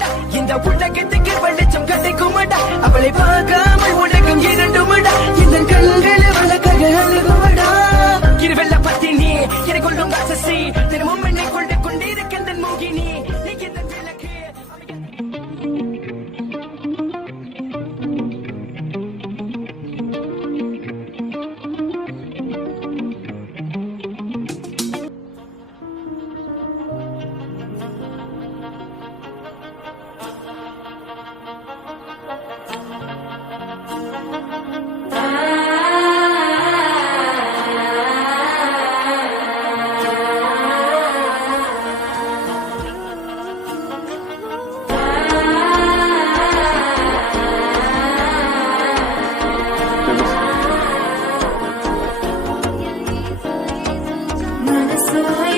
கிடைக்குமடா இந்த உலகத்துக்கு வெளிச்சம் கிடைக்குமடா அவளை பார்க்காமல் உலகம் இரண்டுமடா இந்த கண்களை வளர்க்க அழுகுமடா இருவெல்ல பத்தினி எனக்கு கொள்ளும் ராசசி தினமும் என்னை கொண்டு